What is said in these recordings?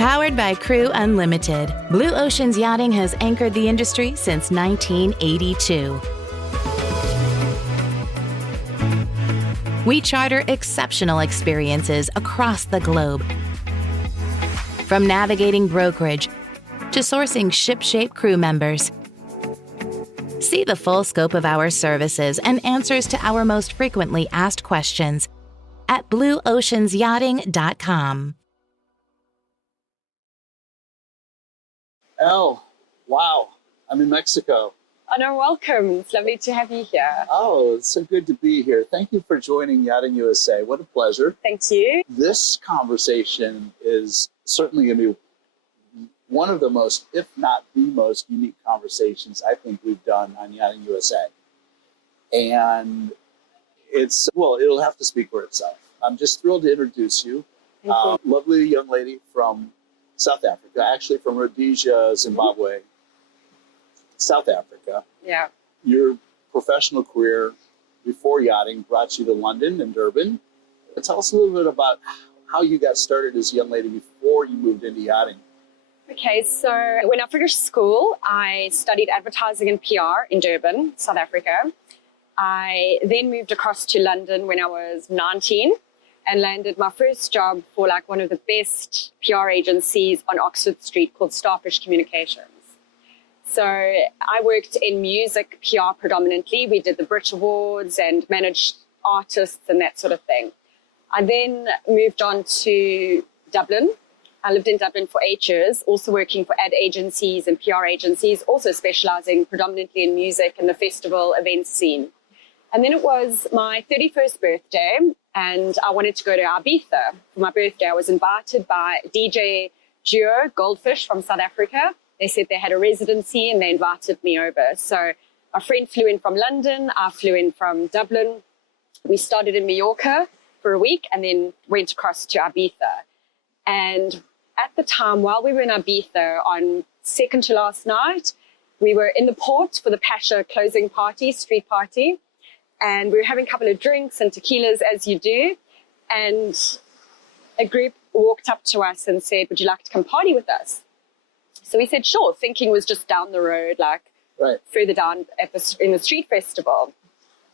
Powered by Crew Unlimited, Blue Oceans Yachting has anchored the industry since 1982. We charter exceptional experiences across the globe. From navigating brokerage to sourcing ship-shape crew members. See the full scope of our services and answers to our most frequently asked questions at blueoceansyachting.com. Elle, wow, I'm in Mexico. Oh, no, welcome. It's lovely to have you here. Oh, it's so good to be here. Thank you for joining Yachting USA. What a pleasure. Thank you. This conversation is certainly going to be one of the most, if not the most unique conversations I think we've done on Yachting USA. And it'll have to speak for itself. I'm just thrilled to introduce you. Lovely young lady from South Africa, actually from Rhodesia, Zimbabwe, South Africa. Yeah. Your professional career before yachting brought you to London and Dublin. Tell us a little bit about how you got started as a young lady before you moved into yachting. Okay, so when I finished school, I studied advertising and PR in Durban, South Africa. I then moved across to London when I was 19 and landed my first job for like one of the best PR agencies on Oxford Street called Starfish Communications. So I worked in music PR predominantly. We did the Brit Awards and managed artists and that sort of thing. I then moved on to Dublin. I lived in Dublin for 8 years, also working for ad agencies and PR agencies, also specializing predominantly in music and the festival event scene. And then it was my 31st birthday, and I wanted to go to Ibiza for my birthday. I was invited by DJ Duo Goldfish from South Africa. They said they had a residency and they invited me over. So a friend flew in from London, I flew in from Dublin. We started in Mallorca for a week and then went across to Ibiza. And at the time, while we were in Ibiza on second to last night, we were in the port for the Pasha closing party, street party. And we were having a couple of drinks and tequilas, as you do. And a group walked up to us and said, would you like to come party with us? So we said, sure, thinking was just down the road, like further down in the street festival.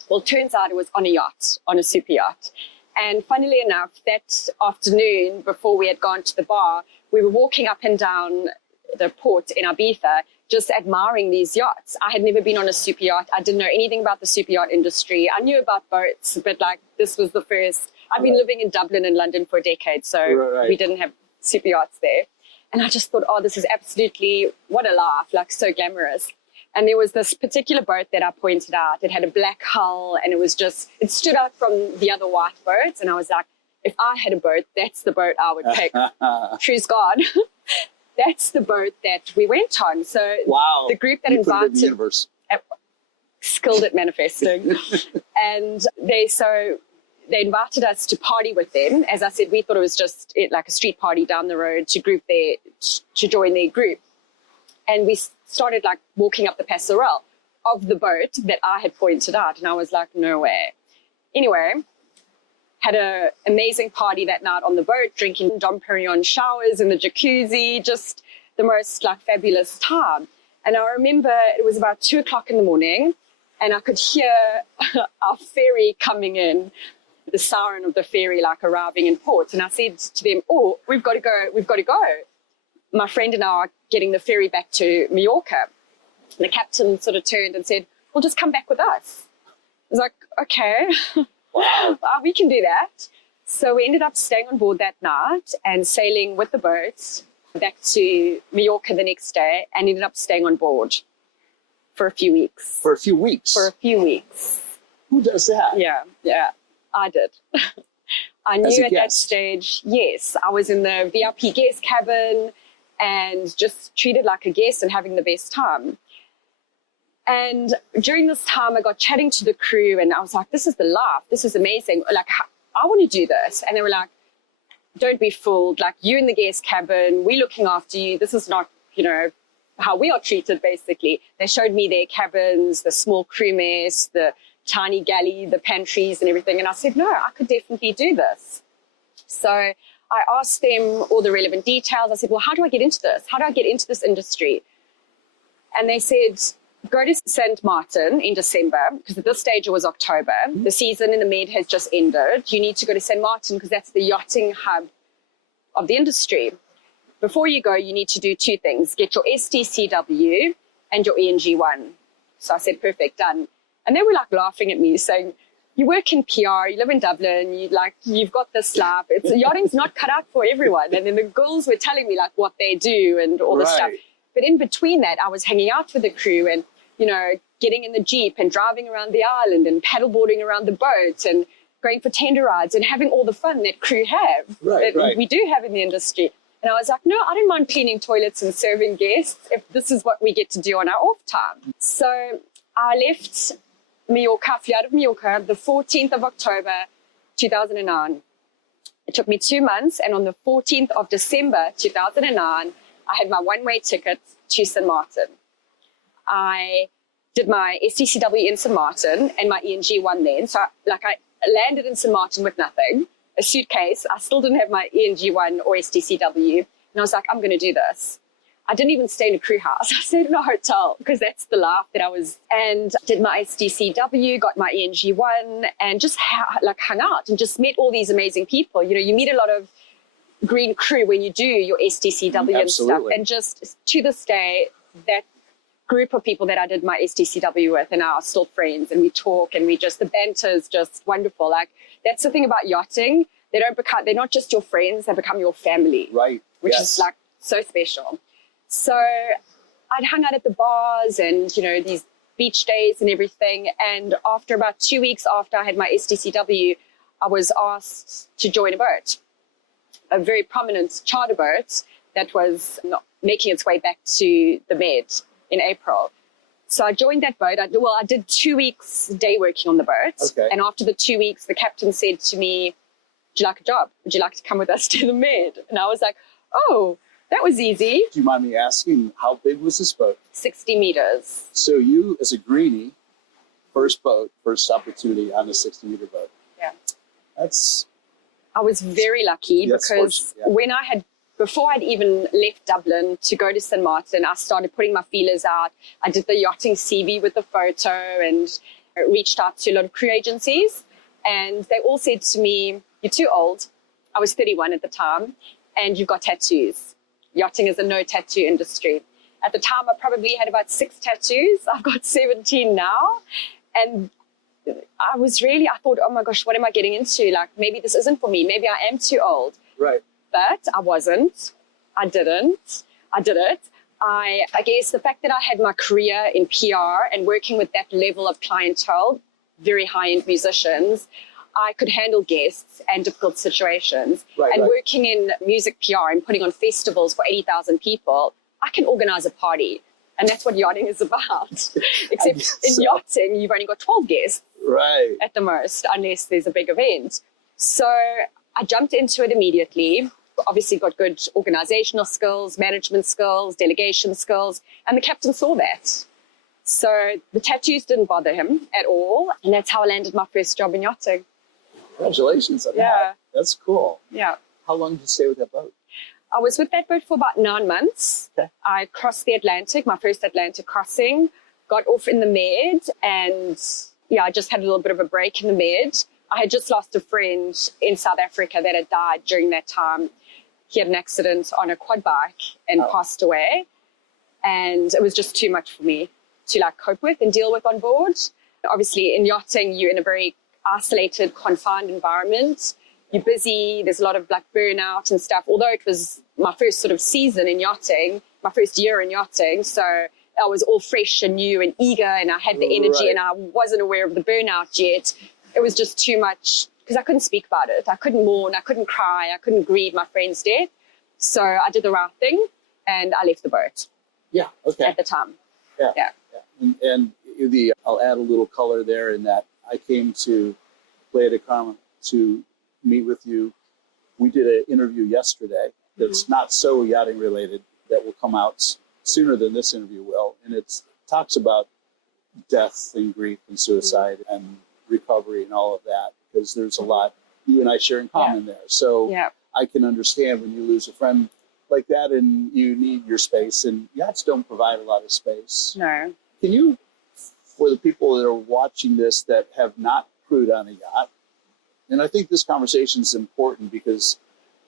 Well, it turns out it was on a yacht, on a super yacht. And funnily enough, that afternoon, before we had gone to the bar, we were walking up and down the port in Ibiza, just admiring these yachts. I had never been on a super yacht. I didn't know anything about the super yacht industry. I knew about boats, but like this was the first. I've been living in Dublin and London for a decade, so we didn't have super yachts there. And I just thought, oh, this is absolutely, what a laugh, like so glamorous. And there was this particular boat that I pointed out. It had a black hull and it stood out from the other white boats. And I was like, if I had a boat, that's the boat I would pick. True's God. That's the boat that we went on. So the group that invited, skilled at manifesting, and they invited us to party with them. As I said, we thought it was just like a street party down the road to join their group. And we started like walking up the passerelle of the boat that I had pointed out. And I was like, no way. Anyway, had an amazing party that night on the boat, drinking Dom Perignon showers in the jacuzzi, just the most like fabulous time. And I remember it was about 2:00 in the morning and I could hear our ferry coming in, the siren of the ferry like arriving in port. And I said to them, oh, we've got to go. My friend and I are getting the ferry back to Mallorca. And the captain sort of turned and said, well, just come back with us. I was like, okay. Wow. We can do that. So we ended up staying on board that night and sailing with the boats back to Mallorca the next day and ended up staying on board for a few weeks. For a few weeks? For a few weeks. Who does that? Yeah, I did. I knew at that stage, yes, I was in the VIP guest cabin and just treated like a guest and having the best time. And during this time, I got chatting to the crew and I was like, this is the life. This is amazing. Like, I want to do this. And they were like, don't be fooled. Like, you in the guest cabin, we're looking after you. This is not, how we are treated, basically. They showed me their cabins, the small crew mess, the tiny galley, the pantries and everything. And I said, no, I could definitely do this. So I asked them all the relevant details. I said, well, how do I get into this? How do I get into this industry? And they said, go to St. Martin in December, because at this stage it was October. The season in the Med has just ended. You need to go to St. Martin because that's the yachting hub of the industry. Before you go, you need to do two things. Get your STCW and your ENG1. So I said, perfect, done. And they were like laughing at me saying, you work in PR, you live in Dublin, you've got this life. Yachting's not cut out for everyone. And then the girls were telling me like what they do and all this stuff. But in between that, I was hanging out with the crew and, you know, getting in the Jeep and driving around the island and paddleboarding around the boat and going for tender rides and having all the fun that crew have, that we do have in the industry. And I was like, no, I don't mind cleaning toilets and serving guests if this is what we get to do on our off time. So I left Mallorca, flew out of Mallorca, the 14th of October, 2009. It took me 2 months, and on the 14th of December, 2009, I had my one-way ticket to St. Martin. I did my STCW in St. Martin and my ENG1 then. So I landed in St. Martin with nothing, a suitcase. I still didn't have my ENG1 or STCW. And I was like, I'm going to do this. I didn't even stay in a crew house. I stayed in a hotel because that's the life that I was. And did my STCW, got my ENG1, and just hung out and just met all these amazing people. You know, you meet a lot of green crew when you do your STCW and stuff. And just to this day, that group of people that I did my STCW with and are still friends, and we talk and the banter is just wonderful. Like, that's the thing about yachting. They're not just your friends, they become your family. Right. Which is like so special. So I'd hung out at the bars and, you know, these beach days and everything. And after about 2 weeks after I had my STCW, I was asked to join a boat, a very prominent charter boat that was not making its way back to the Med in April. So I joined that boat. I did 2 weeks day working on the boat. Okay. And after the 2 weeks, the captain said to me, would you like a job? Would you like to come with us to the Med? And I was like, oh, that was easy. Do you mind me asking, how big was this boat? 60 meters. So you, as a greenie, first opportunity on a 60-meter boat. Yeah. I was very lucky because before I'd even left Dublin to go to St. Martin, I started putting my feelers out. I did the yachting CV with the photo and reached out to a lot of crew agencies. And they all said to me, you're too old. I was 31 at the time. And you've got tattoos. Yachting is a no tattoo industry. At the time, I probably had about 6 tattoos. I've got 17 now. And I thought, oh my gosh, what am I getting into? Like, maybe this isn't for me. Maybe I am too old. Right. But I wasn't. I did it. I guess the fact that I had my career in PR and working with that level of clientele, very high-end musicians, I could handle guests and difficult situations. Working in music PR and putting on festivals for 80,000 people, I can organize a party. And that's what yachting is about. Except in yachting, you've only got 12 guests at the most, unless there's a big event. So I jumped into it immediately. Obviously got good organizational skills, management skills, delegation skills, and the captain saw that. So the tattoos didn't bother him at all. And that's how I landed my first job in yachting. Congratulations on that. That's cool. Yeah. How long did you stay with that boat? I was with that boat for about 9 months. Okay. I crossed the Atlantic, my first Atlantic crossing, got off in the Med, and I just had a little bit of a break in the Med. I had just lost a friend in South Africa that had died during that time. He had an accident on a quad bike and passed away. And it was just too much for me to cope with and deal with on board. Obviously, in yachting, you're in a very isolated, confined environment. You're busy. There's a lot of burnout and stuff. Although it was my first sort of season in yachting, my first year in yachting, so I was all fresh and new and eager, and I had the energy, and I wasn't aware of the burnout yet. It was just too much because I couldn't speak about it. I couldn't mourn. I couldn't cry. I couldn't grieve my friend's death. So I did the right thing, and I left the boat. Yeah. Okay. At the time. Yeah. And I'll add a little color there in that I came to Playa del Carmen to meet with you. We did an interview yesterday that's not so yachting related that will come out sooner than this interview will. And it talks about death and grief and suicide and recovery and all of that, because there's a lot you and I share in common there. So I can understand when you lose a friend like that and you need your space, and yachts don't provide a lot of space. No. Can you, for the people that are watching this that have not crewed on a yacht, and I think this conversation is important because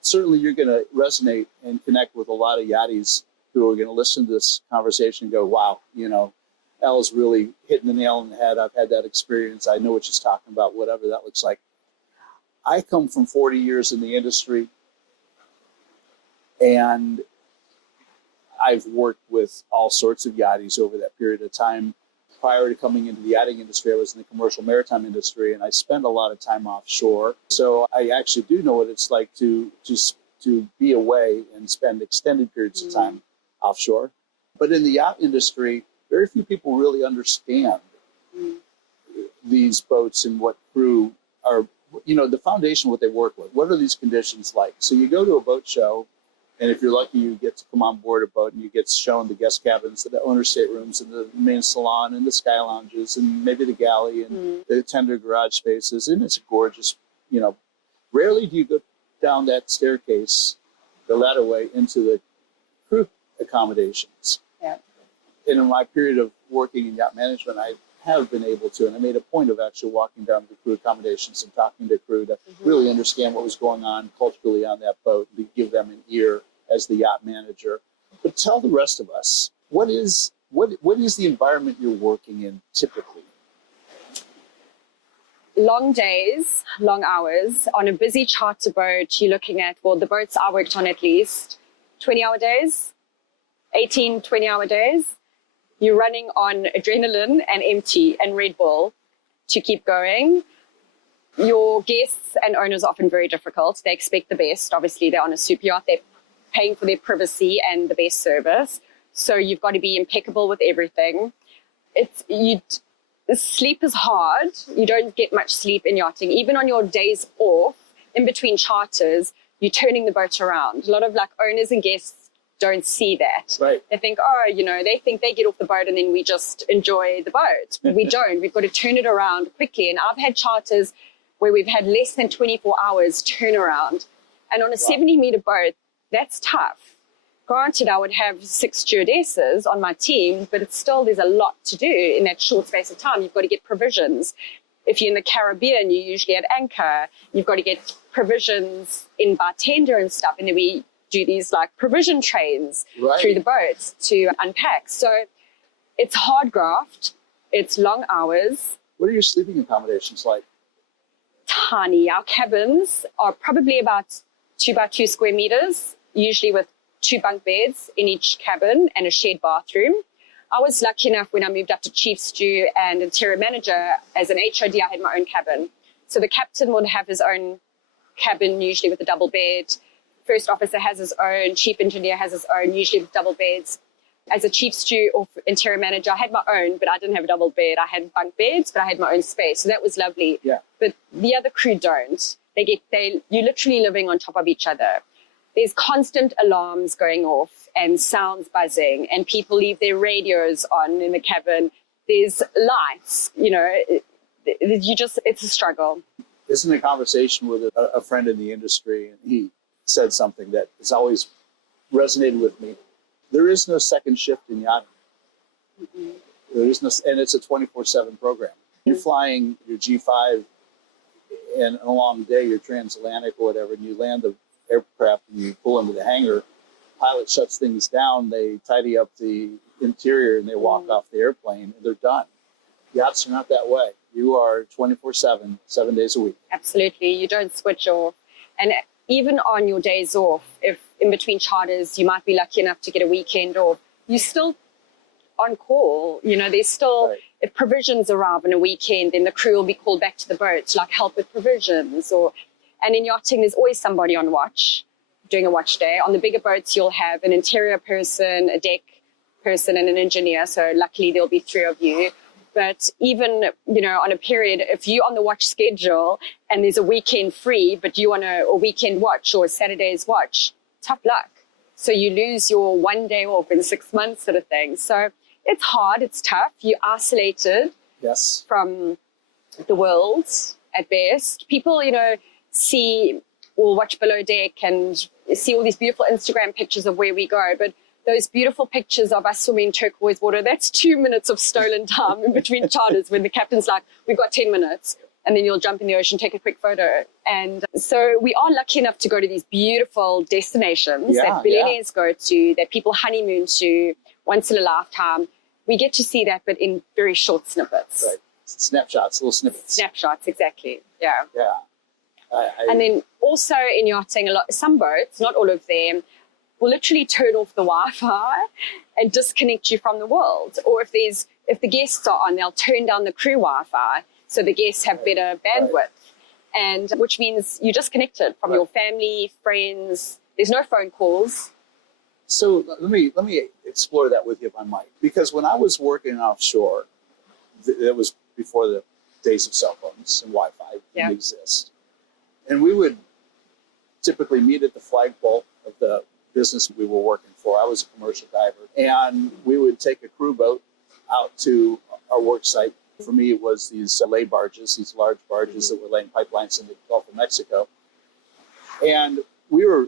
certainly you're going to resonate and connect with a lot of yachties who are going to listen to this conversation and go, wow, Elle's really hitting the nail on the head. I've had that experience. I know what she's talking about, whatever that looks like. I come from 40 years in the industry, and I've worked with all sorts of yachties over that period of time. Prior to coming into the yachting industry, I was in the commercial maritime industry, and I spent a lot of time offshore. So I actually do know what it's like to be away and spend extended periods of time offshore. But in the yacht industry, very few people really understand these boats and what crew are, the foundation, what they work with. What are these conditions like? So you go to a boat show, and if you're lucky, you get to come on board a boat and you get shown the guest cabins, the owner staterooms, and the main salon, and the sky lounges, and maybe the galley, and the tender garage spaces. And it's gorgeous. Rarely do you go down that staircase, the ladderway, into the crew accommodations. Yeah. And in my period of working in yacht management, I have been able to, and I made a point of actually walking down to the crew accommodations and talking to crew to really understand what was going on culturally on that boat, to give them an ear as the yacht manager. But tell the rest of us, what is the environment you're working in typically? Long days, long hours. On a busy charter boat, you're looking at, the boats I worked on at least 20-hour days, 18, 20-hour days. You're running on adrenaline and empty and Red Bull to keep going. Your guests and owners are often very difficult. They expect the best. Obviously, they're on a super yacht. They're paying for their privacy and the best service. So you've got to be impeccable with everything. Sleep is hard. You don't get much sleep in yachting. Even on your days off, in between charters, you're turning the boat around. A lot of owners and guests don't see that. Right. They think, they think they get off the boat and then we just enjoy the boat. We don't. We've got to turn it around quickly. And I've had charters where we've had less than 24 hours turnaround. And on a 70-meter boat, that's tough. Granted, I would have 6 stewardesses on my team, but there's a lot to do in that short space of time. You've got to get provisions. If you're in the Caribbean, you're usually at anchor. You've got to get provisions in bartender and stuff. And then we do these provision trains through the boats to unpack. So it's hard graft. It's long hours. What are your sleeping accommodations like? Tiny. Our cabins are probably about 2 by 2 square meters, usually with 2 bunk beds in each cabin and a shared bathroom. I was lucky enough when I moved up to chief stew and interior manager as an HOD, I had my own cabin. So the captain would have his own cabin, usually with a double bed. First officer has his own, chief engineer has his own, usually with double beds. As a chief stew or interior manager, I had my own, but I didn't have a double bed. I had bunk beds, but I had my own space. So that was lovely. Yeah. But the other crew don't. You're literally living on top of each other. There's constant alarms going off and sounds buzzing, and people leave their radios on in the cabin. There's lights, it's a struggle. This is a conversation with a friend in the industry, and he said something that has always resonated with me. There is no second shift in yachting. There is no, and it's a 24/7 program. You're flying your G5 and a long day, your transatlantic or whatever, and you land the aircraft and you pull into the hangar. Pilot shuts things down. They tidy up the interior and they walk off the airplane and they're done. Yachts are not that way. You are 24/7, 7 days a week. Absolutely. You don't switch off. And even on your days off, if in between charters, you might be lucky enough to get a weekend off, you're still on call. There's still, if provisions arrive on a weekend, then the crew will be called back to the boat to help with provisions. And in yachting, there's always somebody on watch, doing a watch day. On the bigger boats, you'll have an interior person, a deck person, and an engineer. So luckily, there'll be 3 of you. But even, on a period, if you're on the watch schedule and there's a weekend free, but you want a weekend watch or a Saturday's watch, tough luck. So you lose your 1 day off in 6 months sort of thing. So it's hard. It's tough. You're isolated from the world at best. People, see we'll watch Below Deck and see all these beautiful Instagram pictures of where we go. But those beautiful pictures of us swimming in turquoise water, that's 2 minutes of stolen time in between charters when the captain's like, we've got 10 minutes. And then you'll jump in the ocean, take a quick photo. And so we are lucky enough to go to these beautiful destinations that billionaires go to, that people honeymoon to once in a lifetime. We get to see that, but in very short snippets. Right. Snapshots, little snippets. Snapshots, exactly. Yeah. Yeah. And then also in yachting, some boats, not all of them, will literally turn off the Wi-Fi and disconnect you from the world. Or if the guests are on, they'll turn down the crew Wi-Fi so the guests have better bandwidth. And which means you're disconnected from your family, friends. There's no phone calls. So let me explore that with you if I might. Because when I was working offshore, it was before the days of cell phones and Wi-Fi didn't exist. And we would typically meet at the flagpole of the business we were working for. I was a commercial diver. And we would take a crew boat out to our work site. For me, it was these lay barges, these large barges that were laying pipelines in the Gulf of Mexico. And we were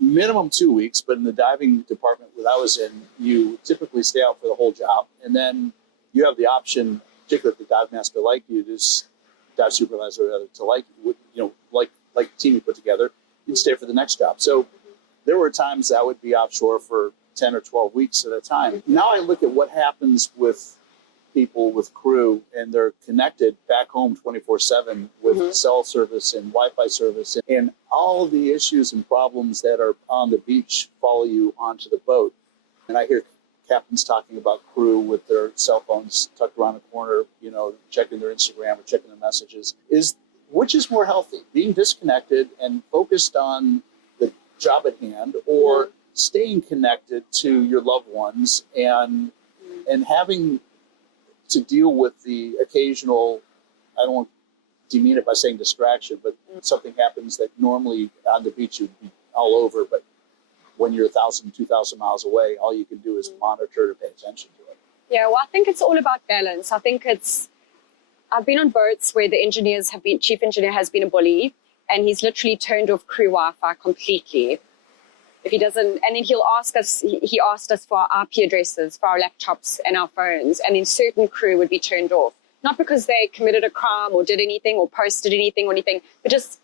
minimum 2 weeks, but in the diving department that I was in, you typically stay out for the whole job. And then you have the option, particularly if the dive master like you, just dive supervisor to like the team you put together, you'd stay for the next job. So there were times that I would be offshore for 10 or 12 weeks at a time. Now I look at what happens with people, with crew, and they're connected back home 24/7 with cell service and Wi-Fi service, and all the issues and problems that are on the beach follow you onto the boat. And I hear captains talking about crew with their cell phones tucked around the corner, checking their Instagram or checking their messages. Which is more healthy, being disconnected and focused on the job at hand, or staying connected to your loved ones and having to deal with the occasional, I don't want to demean it by saying distraction, but something happens that normally on the beach you'd be all over, but when you're 1,000, 2,000 miles away, all you can do is monitor to pay attention to it. Yeah, well, I think it's all about balance. I've been on boats where the chief engineer has been a bully, and he's literally turned off crew Wi-Fi completely. If he doesn't, and then he asked us for our IP addresses, for our laptops and our phones, and then certain crew would be turned off. Not because they committed a crime or did anything or posted anything or anything, but just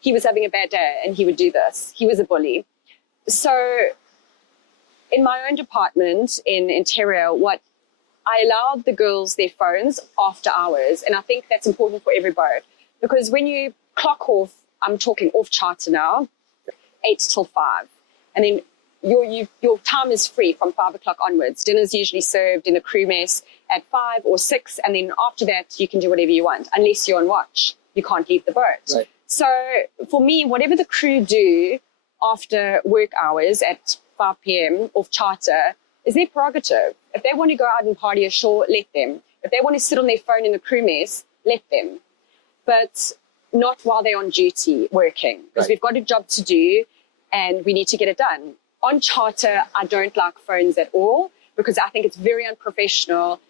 he was having a bad day and he would do this. He was a bully. So in my own department in Ontario, I allowed the girls their phones after hours, and I think that's important for every boat, because when you clock off, I'm talking off charter now, 8 till 5. And then your time is free from 5 o'clock onwards. Dinner's usually served in the crew mess at 5 or 6. And then after that, you can do whatever you want. Unless you're on watch, you can't leave the boat. Right. So for me, whatever the crew do after work hours at 5 p.m. off charter is their prerogative. If they want to go out and party ashore, let them. If they want to sit on their phone in the crew mess, let them. But not while they're on duty working, because we've got a job to do and we need to get it done. On charter, I don't like phones at all, because I think it's very unprofessional,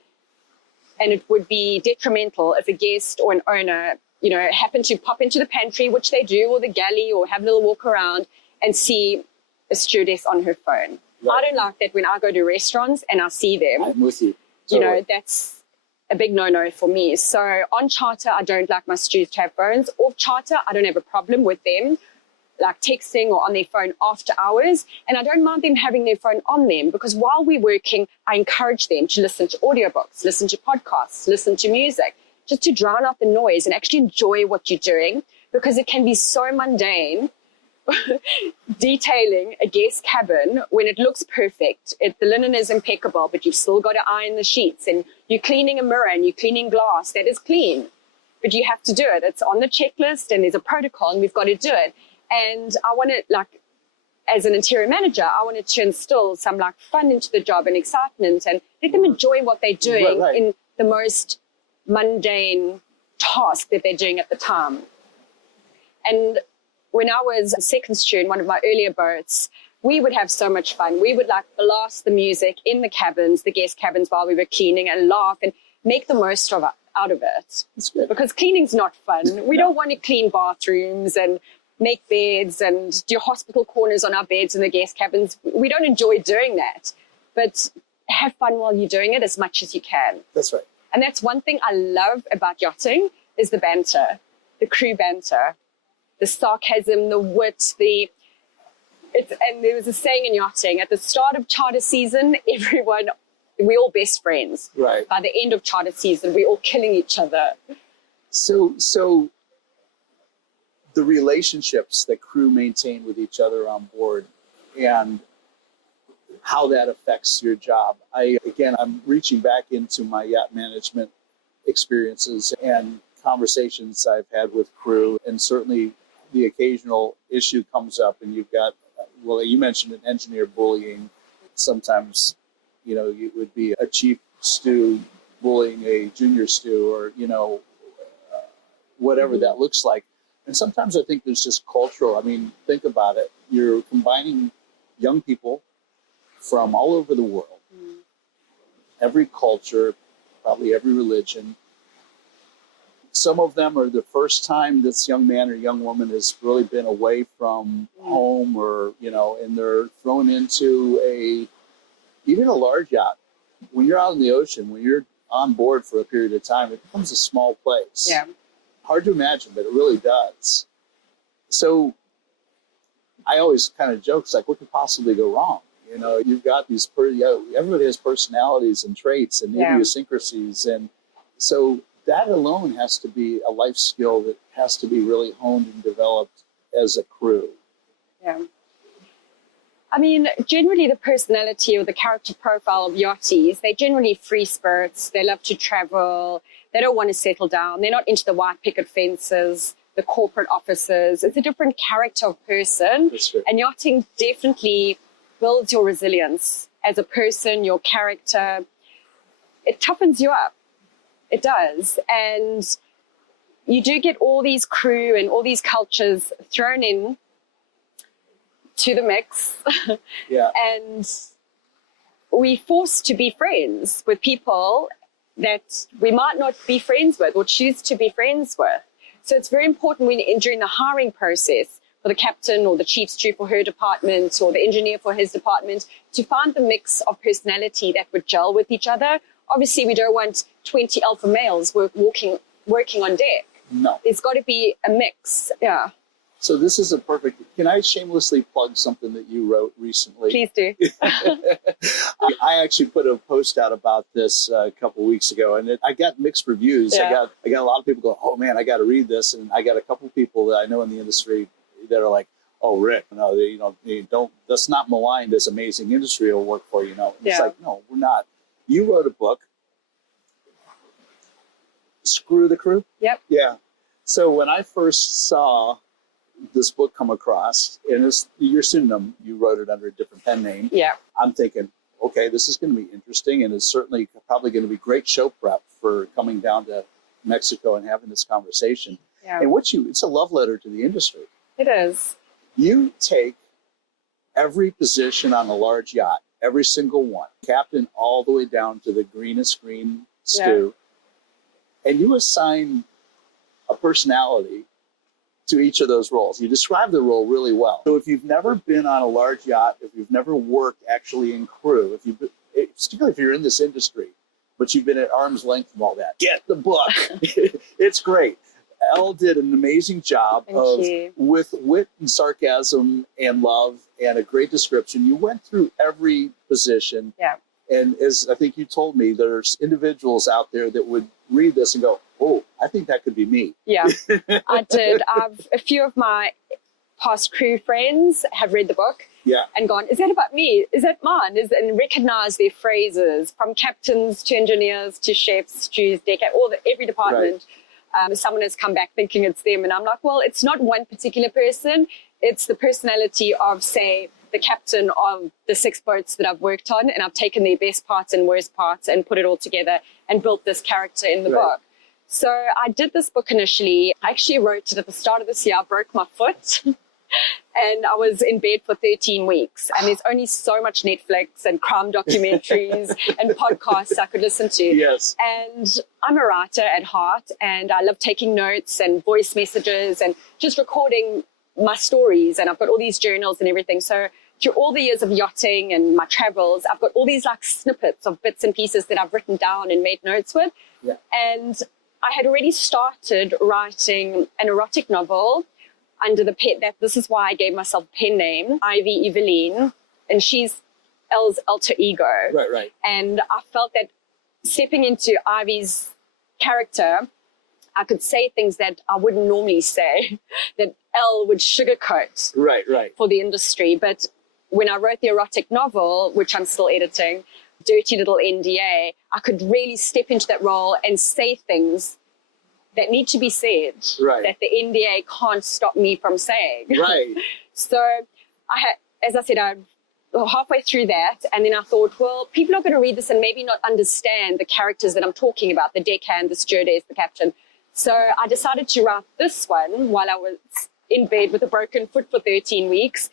and it would be detrimental if a guest or an owner, happen to pop into the pantry, which they do, or the galley, or have a little walk around and see a stewardess on her phone. Right. I don't like that when I go to restaurants and I see them. I'm with you. Totally. That's a big no-no for me. So on charter, I don't like my stewards to have phones. Off charter, I don't have a problem with them, like texting or on their phone after hours. And I don't mind them having their phone on them, because while we're working, I encourage them to listen to audiobooks, listen to podcasts, listen to music, just to drown out the noise and actually enjoy what you're doing, because it can be so mundane detailing a guest cabin when it looks perfect. The linen is impeccable, but you've still got to iron the sheets, and you're cleaning a mirror and you're cleaning glass that is clean, but you have to do it. It's on the checklist and there's a protocol and we've got to do it. And I want to, as an interior manager, I wanted to instill some fun into the job and excitement, and let them enjoy what they're doing in the most mundane task that they're doing at the time. And when I was a second steward in one of my earlier boats, we would have so much fun. We would blast the music in the cabins, the guest cabins, while we were cleaning, and laugh and make the most out of it. That's good. Because cleaning's not fun. We don't want to clean bathrooms and make beds and do hospital corners on our beds in the guest cabins. We don't enjoy doing that, but have fun while you're doing it as much as you can. That's right. And that's one thing I love about yachting is the banter, the crew banter, the sarcasm, the wit, and there was a saying in yachting, at the start of charter season, we're all best friends. Right. By the end of charter season, we're all killing each other. So the relationships that crew maintain with each other on board and how that affects your job. I'm reaching back into my yacht management experiences and conversations I've had with crew, and certainly the occasional issue comes up and you've got, well, you mentioned an engineer bullying. Sometimes, it would be a chief stew bullying a junior stew, or, whatever that looks like. And sometimes I think there's just cultural. I mean, think about it. You're combining young people from all over the world, every culture, probably every religion. Some of them are the first time this young man or young woman has really been away from home, or, and they're thrown into even a large yacht. When you're out in the ocean, when you're on board for a period of time, it becomes a small place. Yeah. Hard to imagine, but it really does. So I always kind of joke, it's like, what could possibly go wrong? You've got these, everybody has personalities and traits and idiosyncrasies. And so that alone has to be a life skill that has to be really honed and developed as a crew. Yeah. I mean, generally the personality or the character profile of yachties, they're generally free spirits. They love to travel. They don't want to settle down. They're not into the white picket fences, the corporate offices. It's a different character of person. That's right. And yachting definitely builds your resilience as a person, your character. It toughens you up. It does. And you do get all these crew and all these cultures thrown in to the mix. Yeah. And we're forced to be friends with people that we might not be friends with or choose to be friends with. So it's very important during the hiring process for the captain or the chief stew for her department or the engineer for his department to find the mix of personality that would gel with each other. Obviously, we don't want 20 alpha males working on deck. No. There's got to be a mix. Yeah. So this is a perfect, can I shamelessly plug something that you wrote recently? Please do. I actually put a post out about this a couple of weeks ago, and I got mixed reviews. Yeah. I got a lot of people go, oh man, I got to read this. And I got a couple of people that I know in the industry that are like, oh, Rick, no, let's not malign this amazing industry will work for, And it's like, no, we're not. You wrote a book, Screw the Crew? Yep. Yeah. So when I first saw this book come across, and it's your pseudonym, you wrote it under a different pen name. Yeah. I'm thinking, okay, this is going to be interesting, and it's certainly probably going to be great show prep for coming down to Mexico and having this conversation. Yeah. And it's a love letter to the industry. It is. You take every position on a large yacht, every single one, captain all the way down to the greenest green stew, and you assign a personality to each of those roles. You describe the role really well. So if you've never been on a large yacht, if you've never worked actually in crew, particularly if you're in this industry, but you've been at arm's length from all that, get the book. It's great. Elle did an amazing job with wit and sarcasm and love and a great description. You went through every position. Yeah. And as I think you told me, there's individuals out there that would read this and go, oh, I think that could be me. Yeah, I did. A few of my past crew friends have read the book and gone, is that about me? Is that mine? And recognize their phrases, from captains to engineers to chefs, stews, every department. Right. Someone has come back thinking it's them. And I'm like, well, it's not one particular person. It's the personality of, say, the captain of the 6 boats that I've worked on, and I've taken their best parts and worst parts and put it all together and built this character in the book. So I did this book initially. I actually wrote it at the start of this year. I broke my foot and I was in bed for 13 weeks. And there's only so much Netflix and crime documentaries and podcasts I could listen to. Yes. And I'm a writer at heart, and I love taking notes and voice messages and just recording my stories, and I've got all these journals and everything. So through all the years of yachting and my travels, I've got all these like snippets of bits and pieces that I've written down and made notes with. Yeah. And I had already started writing an erotic novel under the pen, that this is why I gave myself a pen name, Ivy Eveline, and she's Elle's alter ego. Right. And I felt that stepping into Ivy's character, I could say things that I wouldn't normally say, that Elle would sugarcoat Right. for the industry. But when I wrote the erotic novel, which I'm still editing, Dirty Little NDA, I could really step into that role and say things that need to be said, that the NDA can't stop me from saying. Right. So I had, as I said, I halfway through that, and then I thought, well, people are going to read this and maybe not understand the characters that I'm talking about, the deckhand, the stewardess, the captain. So I decided to write this one while I was in bed with a broken foot for 13 weeks,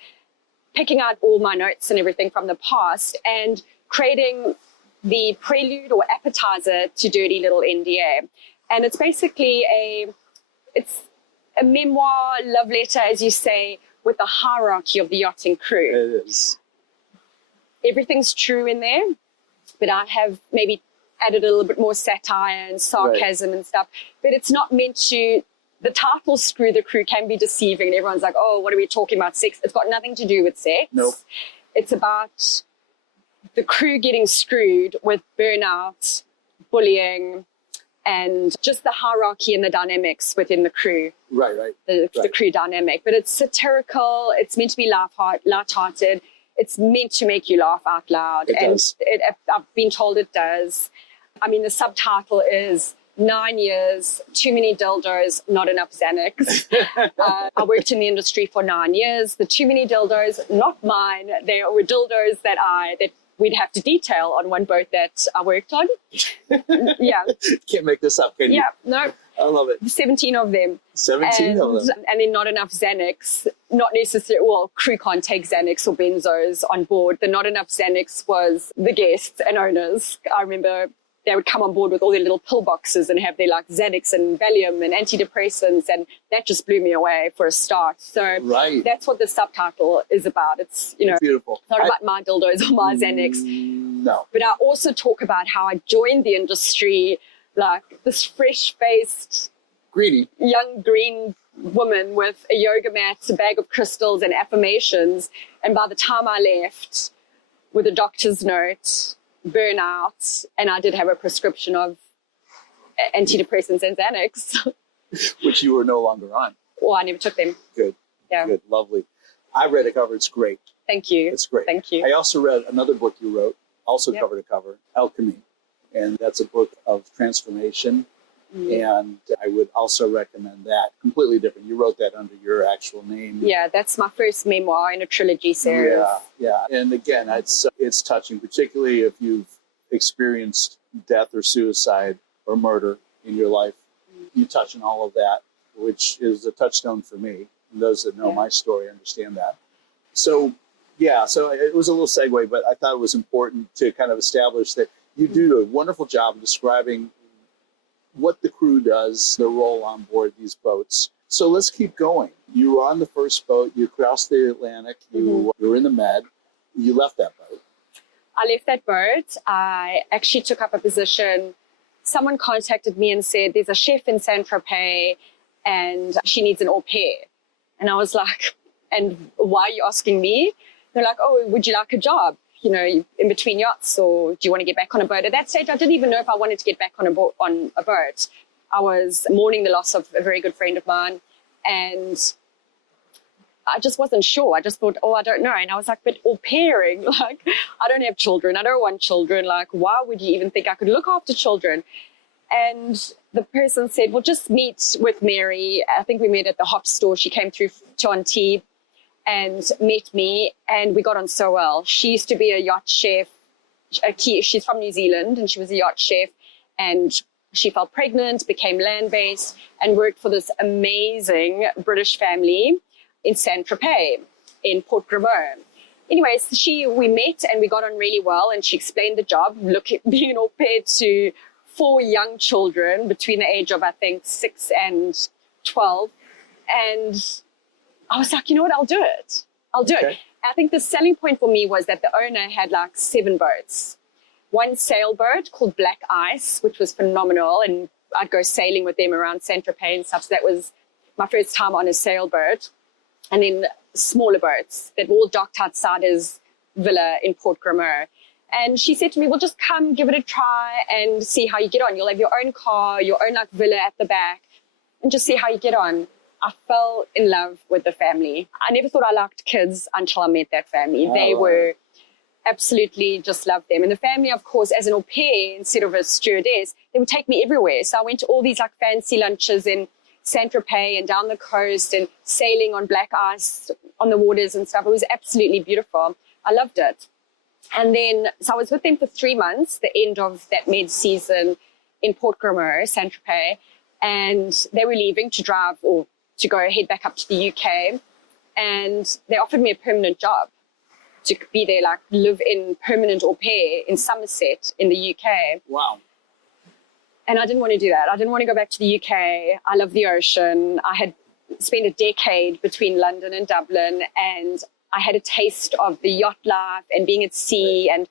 picking out all my notes and everything from the past and creating the prelude or appetizer to Dirty Little NDA. And it's basically a memoir, love letter, as you say, with the hierarchy of the yachting crew. It is. Everything's true in there, but I have maybe added a little bit more satire and sarcasm and stuff. But it's not meant to, the title Screw the Crew can be deceiving and everyone's like, oh, what are we talking about, sex? It's got nothing to do with sex. Nope. It's about the crew getting screwed with burnout, bullying, and just the hierarchy and the dynamics within the crew. Right. The crew dynamic. But it's satirical, it's meant to be light-hearted. It's meant to make you laugh out loud. It does. I've been told it does. I mean, the subtitle is 9 years, too many dildos, not enough Xanax. I worked in the industry for 9 years. The too many dildos, not mine. They were dildos that we'd have to detail on one boat that I worked on. Yeah. Can't make this up, can you? Yeah, no. I love it. 17 of them. 17 of them. And then not enough Xanax. Not necessarily, well, crew can't take Xanax or benzos on board. The not enough Xanax was the guests and owners. I remember they would come on board with all their little pill boxes and have their like Xanax and Valium and antidepressants, and that just blew me away for a start. So that's what the subtitle is about. It's, you know, beautiful. It's not about my dildos or my Xanax. No. But I also talk about how I joined the industry like this fresh-faced, greedy young green woman with a yoga mat, a bag of crystals and affirmations. And by the time I left with a doctor's note, burnout, and I did have a prescription of antidepressants and Xanax. Which you were no longer on. Well, I never took them. Good. Yeah. Good. Lovely. I read it cover. It's great. Thank you. It's great. Thank you. I also read another book you wrote, also cover to cover, Alchemy. And that's a book of transformation. And I would also recommend that. Completely different. You wrote that under your actual name. Yeah, that's my first memoir in a trilogy series. Yeah. And again, it's touching, particularly if you've experienced death or suicide or murder in your life. You touch on all of that, which is a touchstone for me. And those that know my story understand that. So it was a little segue, but I thought it was important to kind of establish that you do a wonderful job of describing what the crew does, their role on board these boats. So let's keep going. You were on the first boat. You crossed the Atlantic. You were in the Med. You left that boat. I left that boat. I actually took up a position. Someone contacted me and said, there's a chef in Saint-Tropez and she needs an au pair. And I was like, and why are you asking me? They're like, oh, would you like a job? You know, in between yachts, or do you want to get back on a boat? At that stage, I didn't even know if I wanted to get back on a boat. I was mourning the loss of a very good friend of mine, and I just wasn't sure. I just thought, oh, I don't know. And I was like, but au pairing, like, I don't have children. I don't want children. Like, why would you even think I could look after children? And the person said, well, just meet with Mary. I think we met at the Hop store. She came through to Auntie and met me, and we got on so well. She used to be a yacht chef. She's from New Zealand, and she was a yacht chef, and she fell pregnant, became land-based, and worked for this amazing British family in Saint-Tropez, in Port Graveux. Anyways, we met, and we got on really well, and she explained the job, being an au pair to 4 young children between the age of, I think, 6 and 12. And I was like, you know what, I'll do it. I'll do it. I think the selling point for me was that the owner had like 7 boats. One sailboat called Black Ice, which was phenomenal. And I'd go sailing with them around Saint-Tropez and stuff. So that was my first time on a sailboat. And then smaller boats that were all docked outside his villa in Port Grammar. And she said to me, well, just come give it a try and see how you get on. You'll have your own car, your own like villa at the back, and just see how you get on. I fell in love with the family. I never thought I liked kids until I met that family. Oh, they wow. were absolutely just loved them. And the family, of course, as an au pair instead of a stewardess, they would take me everywhere. So I went to all these like fancy lunches in Saint-Tropez and down the coast and sailing on black ice on the waters and stuff. It was absolutely beautiful. I loved it. And then, so I was with them for 3 months, the end of that mid-season in Port Grammar, Saint-Tropez, and they were leaving to drive or to go head back up to the UK. And they offered me a permanent job to be there, like live in permanent au pair in Somerset in the UK. Wow. And I didn't want to do that. I didn't want to go back to the UK. I love the ocean. I had spent a decade between London and Dublin, and I had a taste of the yacht life and being at sea and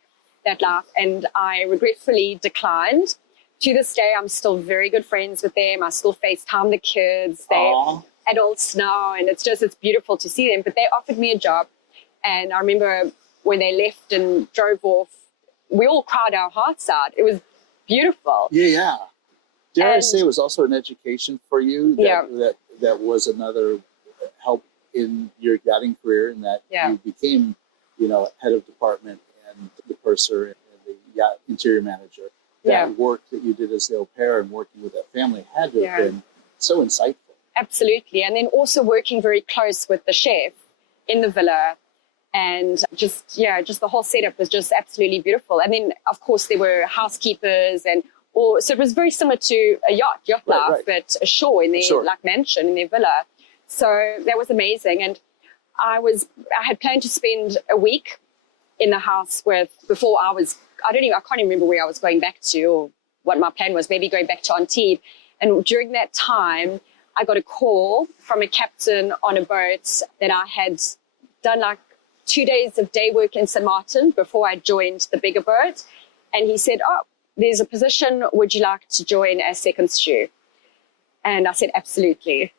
that life, and I regretfully declined. To this day, I'm still very good friends with them. I still FaceTime the kids. They're adults now, and it's beautiful to see them. But they offered me a job, and I remember when they left and drove off, we all cried our hearts out. It was beautiful. Yeah. Dare I say it was also an education for you? That was another help in your yachting career, in that you became, head of department and the purser and the yacht interior manager. That work that you did as the au pair and working with that family had to have been so insightful. Absolutely. And then also working very close with the chef in the villa, and just the whole setup was just absolutely beautiful. And then, of course, there were housekeepers so it was very similar to a yacht life, but ashore in their like mansion, in their villa. So that was amazing. And I had planned to spend a week in the house I can't even remember where I was going back to or what my plan was, maybe going back to Antibes. And during that time, I got a call from a captain on a boat that I had done like 2 days of day work in St. Martin before I joined the bigger boat. And he said, oh, there's a position, would you like to join as second stew? And I said, absolutely.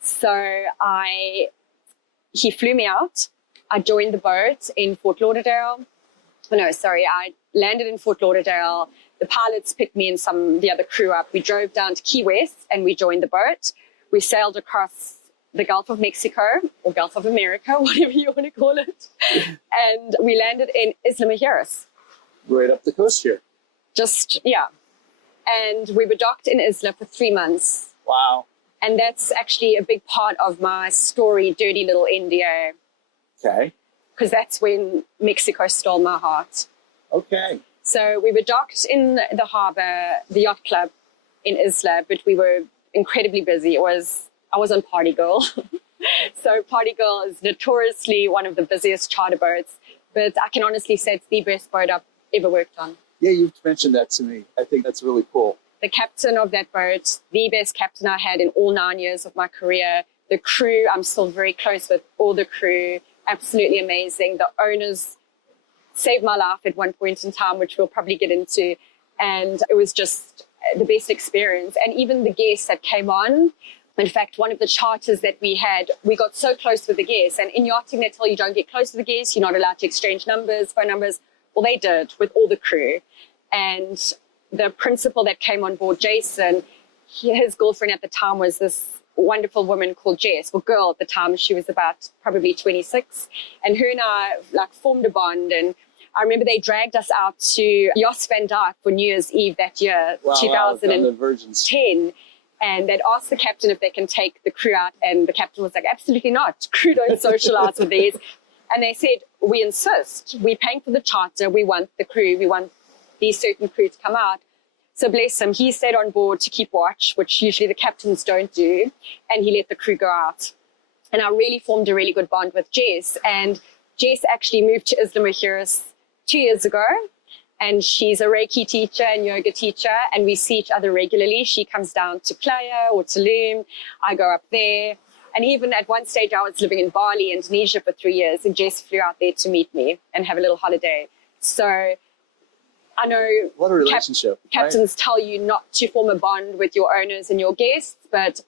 So he flew me out. I joined the boat in Fort Lauderdale. I landed in Fort Lauderdale. The pilots picked me and the other crew up. We drove down to Key West and we joined the boat. We sailed across the Gulf of Mexico or Gulf of America, whatever you want to call it. And we landed in Isla Mujeres. Right up the coast here. And we were docked in Isla for 3 months. Wow. And that's actually a big part of my story, Dirty Little India. Okay. Because that's when Mexico stole my heart. Okay. So we were docked in the harbor, the yacht club in Isla, but we were incredibly busy. I was on Party Girl. So Party Girl is notoriously one of the busiest charter boats, but I can honestly say it's the best boat I've ever worked on. Yeah, you've mentioned that to me. I think that's really cool. The captain of that boat, the best captain I had in all 9 years of my career. The crew, I'm still very close with all the crew. Absolutely amazing. The owners saved my life at one point in time, which we'll probably get into. And it was just the best experience. And even the guests that came on, in fact, one of the charters that we had, we got so close with the guests. And in yachting, they tell you don't get close to the guests. You're not allowed to exchange numbers, phone numbers. Well, they did with all the crew. And the principal that came on board, Jason, his girlfriend at the time was this wonderful woman called Jess. Well, girl at the time, she was about probably 26. And her and I formed a bond. And I remember they dragged us out to Jos van Dyke for New Year's Eve that year, 2010. And they'd asked the captain if they can take the crew out. And the captain was like, absolutely not. Crew don't socialize with these. And they said, we insist. We're paying for the charter. We want the crew. We want these certain crew to come out. So bless him, he stayed on board to keep watch, which usually the captains don't do. And he let the crew go out. And I really formed a really good bond with Jess. And Jess actually moved to Isla Mujeres 2 years ago. And she's a Reiki teacher and yoga teacher. And we see each other regularly. She comes down to Playa or Tulum. I go up there. And even at one stage, I was living in Bali, Indonesia for 3 years, and Jess flew out there to meet me and have a little holiday. So I know what a relationship. Captains tell you not to form a bond with your owners and your guests, but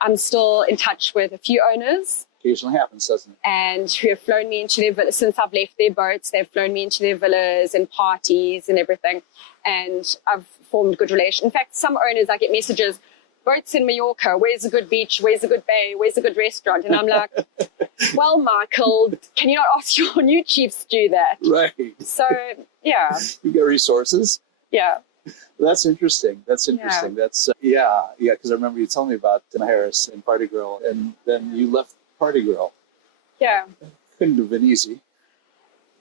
I'm still in touch with a few owners. Occasionally happens, doesn't it? And who have flown me into their villas. Since I've left their boats, they've flown me into their villas and parties and everything. And I've formed good relations. In fact, some owners, I get messages, boats in Mallorca, where's a good beach, where's a good bay, where's a good restaurant? And I'm like, well, Mahekal, can you not ask your new chief stew that? Right. So, yeah. You get resources. Yeah. That's interesting. That's interesting. Yeah. That's, because I remember you telling me about Harris and Party Girl, and then you left Party Girl. Yeah. Couldn't have been easy.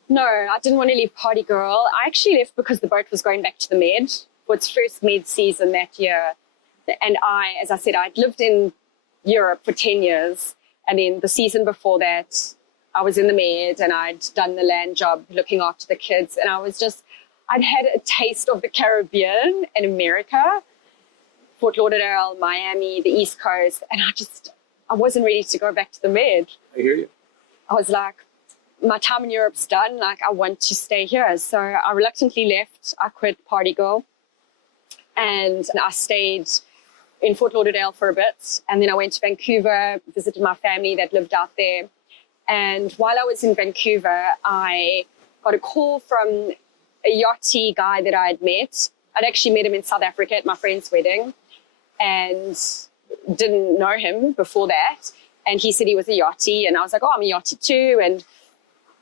No, I didn't want to leave Party Girl. I actually left because the boat was going back to the Med for its first Med season that year. And I, as I said, I'd lived in Europe for 10 years. And then the season before that, I was in the Med and I'd done the land job looking after the kids. And I'd had a taste of the Caribbean and America, Fort Lauderdale, Miami, the East Coast. And I wasn't ready to go back to the Med. I hear you. I was like, my time in Europe's done. Like, I want to stay here. So I reluctantly left. I quit Party Girl. And I stayed in Fort Lauderdale for a bit. And then I went to Vancouver, visited my family that lived out there. And while I was in Vancouver, I got a call from a yachty guy that I had met. I'd actually met him in South Africa at my friend's wedding and didn't know him before that. And he said he was a yachty. And I was like, oh, I'm a yachty too. And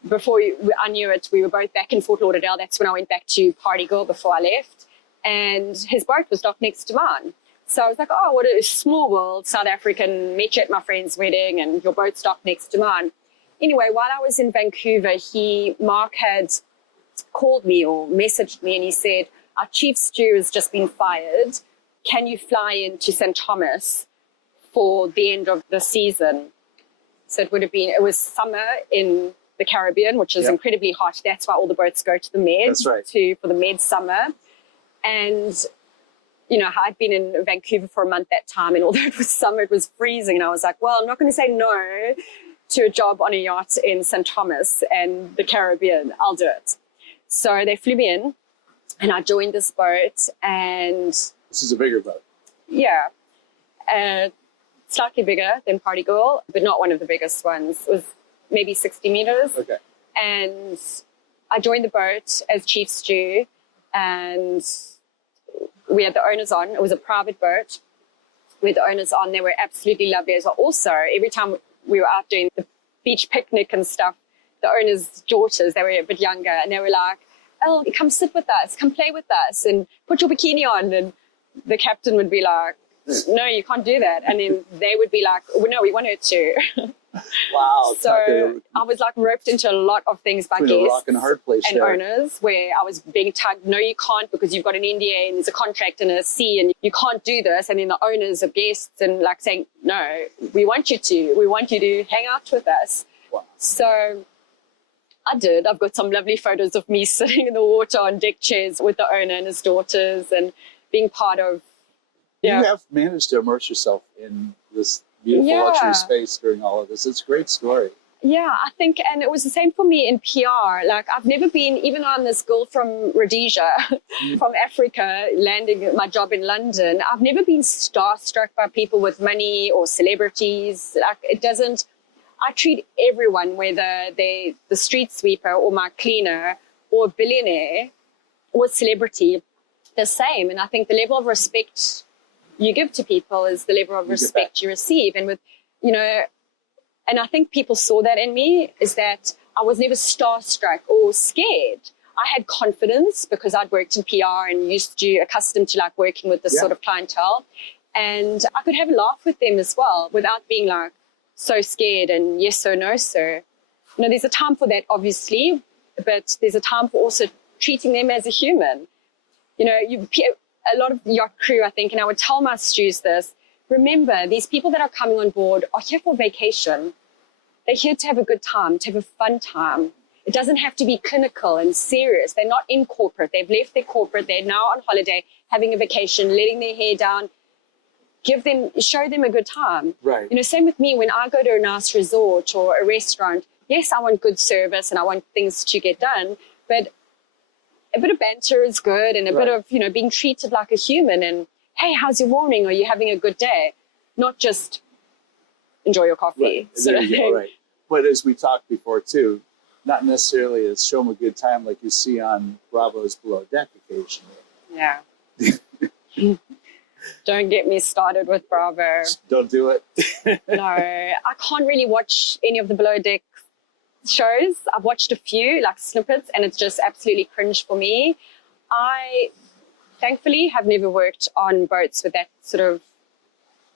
before I knew it, we were both back in Fort Lauderdale. That's when I went back to Party Girl before I left. And his boat was docked next to mine. So I was like, oh, what a small world, South African, met you at my friend's wedding and your boat's docked next to mine. Anyway, while I was in Vancouver, Mark had called me or messaged me and he said, our chief stew has just been fired. Can you fly into St. Thomas for the end of the season? So it was summer in the Caribbean, which is incredibly hot. That's why all the boats go to the Med. That's right. For the Med summer. And, I'd been in Vancouver for a month that time, and although it was summer, it was freezing. And I was like, well, I'm not going to say no to a job on a yacht in St. Thomas and the Caribbean. I'll do it. So they flew me in, and I joined this boat. And this is a bigger boat. Yeah. Slightly bigger than Party Girl, but not one of the biggest ones. It was maybe 60 meters. Okay. And I joined the boat as chief stew, and we had the owners on. It was a private boat. We had the owners on. They were absolutely lovely as well. Also, every time we were out doing the beach picnic and stuff, the owners' daughters, they were a bit younger, and they were like, oh, come sit with us, come play with us, and put your bikini on. And the captain would be like, no, you can't do that. And then they would be like, well, no, we want her to. Wow. So I was like roped into a lot of things by guests a rock and a hard place and owners, where I was being tugged, no, you can't, because you've got an NDA and there's a contract and a C and you can't do this. And then the owners of guests and like saying, no, we want you to hang out with us. Wow. So I did. I've got some lovely photos of me sitting in the water on deck chairs with the owner and his daughters and being part of. You have managed to immerse yourself in this beautiful luxury space during all of this. It's a great story. Yeah, I think, and it was the same for me in PR. Like, I've never been, even on this girl from Rhodesia, from Africa, landing my job in London, I've never been starstruck by people with money or celebrities. Like, I treat everyone, whether they're the street sweeper or my cleaner or a billionaire or a celebrity, the same. And I think the level of respect you give to people is the level of respect you receive. And with, and I think people saw that in me, is that I was never starstruck or scared. I had confidence because I'd worked in PR and accustomed to like working with this sort of clientele. And I could have a laugh with them as well without being like so scared and yes or no, sir. There's a time for that, obviously, but there's a time for also treating them as a human. A lot of yacht crew, I think, and I would tell my stews this, remember, these people that are coming on board are here for vacation. They're here to have a good time, to have a fun time. It doesn't have to be clinical and serious. They're not in corporate. They've left their corporate. They're now on holiday, having a vacation, letting their hair down. show them a good time. Right. You know, same with me when I go to a nice resort or a restaurant. Yes, I want good service and I want things to get done, but a bit of banter is good, and a bit of, you know, being treated like a human, and hey, how's your morning? Are you having a good day? Not just enjoy your coffee. Right. There you go, right. But as we talked before too, not necessarily as show them a good time like you see on Bravo's Below Deck occasionally. Yeah. Don't get me started with Bravo. Don't do it. No, I can't really watch any of the Below Deck shows. I've watched a few, like snippets, and it's just absolutely cringe for me. I thankfully have never worked on boats with that sort of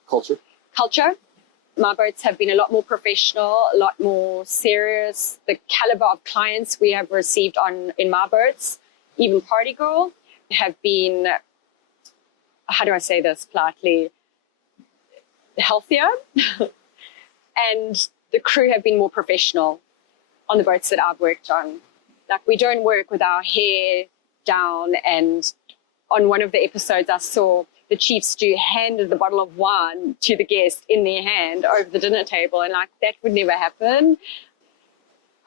culture. My boats have been a lot more professional, a lot more serious. The caliber of clients we have received in my boats, even Party Girl, have been, how do I say this politely, healthier. And the crew have been more professional on the boats that I've worked on. Like, we don't work with our hair down, and on one of the episodes I saw the chief stew handed the bottle of wine to the guest in their hand over the dinner table, and like, that would never happen.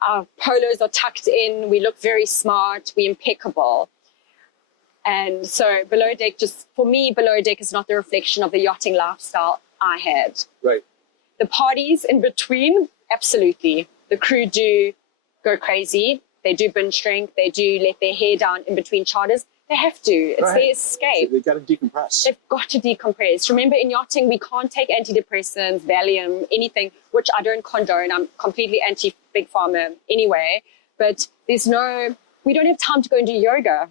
Our polos are tucked in, we look very smart, we're impeccable. And so Below Deck, just for me, Below Deck is not the reflection of the yachting lifestyle I had. Right. The parties in between, absolutely. The crew do go crazy. They do binge drink. They do let their hair down in between charters. They have to. It's their escape. So they've got to decompress. They've got to decompress. Remember, in yachting, we can't take antidepressants, Valium, anything, which I don't condone. I'm completely anti-big pharma anyway. But we don't have time to go and do yoga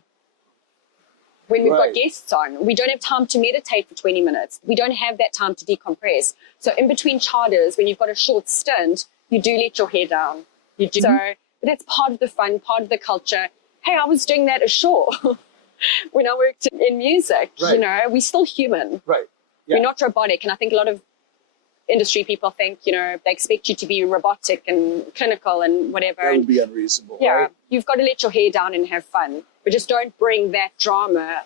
when we've got guests on. We don't have time to meditate for 20 minutes. We don't have that time to decompress. So in between charters, when you've got a short stint, you do let your hair down. You do. So that's part of the fun, part of the culture. Hey, I was doing that ashore when I worked in music. Right. You know, we're still human. Right. Yeah. We're not robotic. And I think a lot of industry people think, you know, they expect you to be robotic and clinical and whatever. That would be unreasonable. Yeah. Right? You've got to let your hair down and have fun. But just don't bring that drama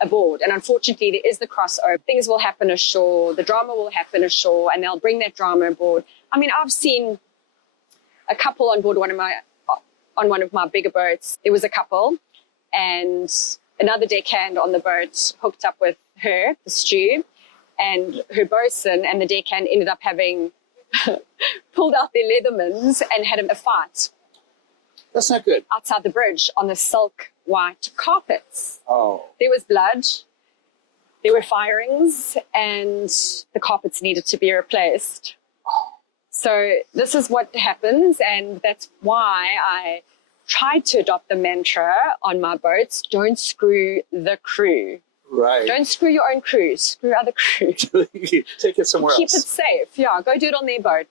aboard. And unfortunately, there is the crossover. Things will happen ashore. The drama will happen ashore, and they'll bring that drama aboard. I mean, I've seen a couple on board on one of my bigger boats. There was a couple, and another deckhand on the boat hooked up with her, the stew, and her bosun and the deckhand ended up having pulled out their Leathermans and had a fight. That's not good. Outside the bridge on the silk white carpets. Oh. There was blood, there were firings, and the carpets needed to be replaced. So this is what happens, and that's why I tried to adopt the mantra on my boats: don't screw the crew. Right. Don't screw your own crew, screw other crew. Take it somewhere Keep else. it safe. Yeah, go do it on their boat.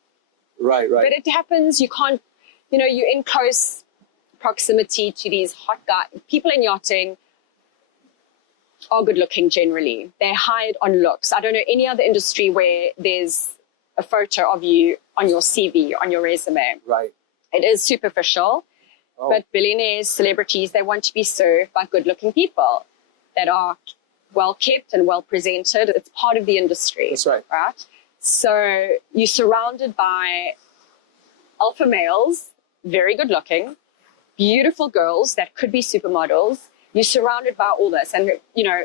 Right. But it happens, you can't, you know, you're in close proximity to these hot guys. People in yachting are good looking generally. They're hired on looks. I don't know any other industry where there's a photo of you on your CV, on your resume. Right. It is superficial, but billionaires, celebrities, they want to be served by good looking people that are well kept and well presented. It's part of the industry. That's right. Right? So you're surrounded by alpha males, very good looking, beautiful girls that could be supermodels. You're surrounded by all this. And, you know,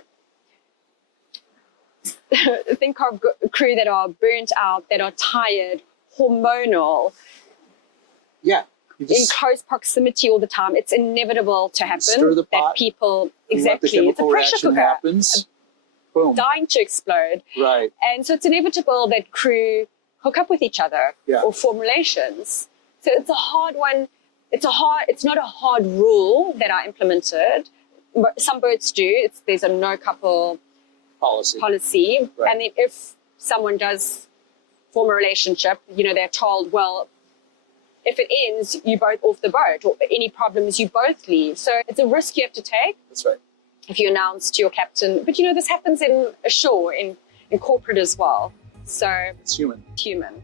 think of crew that are burnt out, that are tired, hormonal. Yeah. In close proximity all the time. It's inevitable to happen. Stir the pot, that people, exactly. it's a pressure cooker. Happens. Boom. Dying to explode. Right. And so it's inevitable that crew hook up with each other or form relations. So it's a hard one. It's not a hard rule that I implemented. Some boats do. There's a no couple policy. Right. And then if someone does form a relationship, you know, they're told, well, if it ends, you both off the boat, or any problems, you both leave. So it's a risk you have to take. That's right. If you announce to your captain. But, you know, this happens ashore, in corporate as well. So it's human. Human.